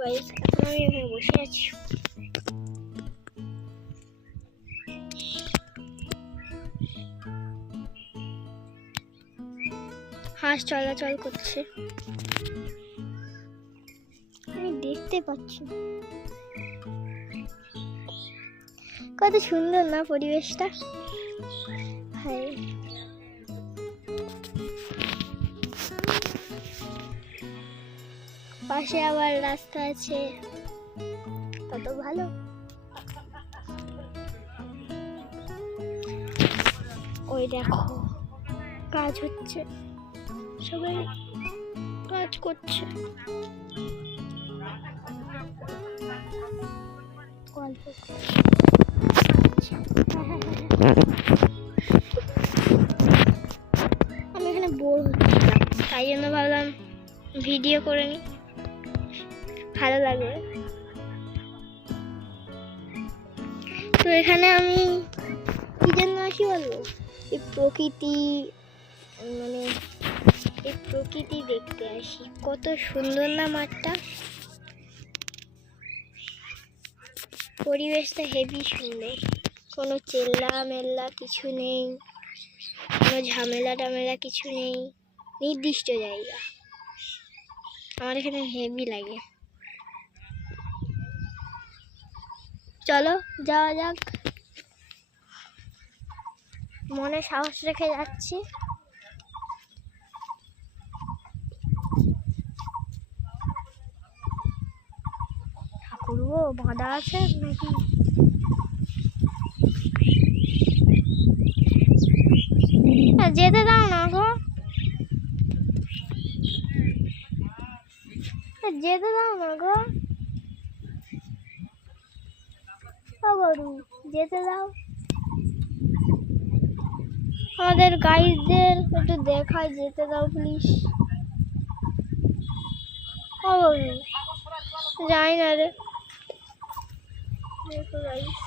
Guys, এখন আমি এখানে বসে আছি। হাঁস চলাচল করছে, আমি দেখতে পাচ্ছি। কত সুন্দর না পরিবেশটা। হাই, পাশে আবার রাস্তা আছে, কত ভালো। ওই দেখো কাজ হচ্ছে, সবাই কাজ করছে। গল্প আমি এখানে বোর হচ্ছিলাম, তাই জন্য ভাবলাম ভিডিও করে নি, ভালো লাগবে। তো এখানে আমি কি জন্য আসি বলবো, এই প্রকৃতি, মানে এই প্রকৃতি দেখতে আসি। কত সুন্দর না মাঠটা, পরিবেশটা হেভি সুন্দর। কোনো চেল্লা মেল্লা কিছু নেই, কোনো ঝামেলা টামেলা কিছু নেই, নির্দিষ্ট জায়গা। আমার এখানে হেভি লাগে। চলো যাওয়া যাক, মনে সাহস রেখে যাচ্ছি। ঠাকুরও বাঁধা আছে নাকি? যেতে দাও না গো, যেতে দাও না গো, গরু যেতে দাও। আমাদের গাইডদের একটু দেখায়, যেতে দাও প্লিজ। ও গরু যাই না রে, দেখো গাইস।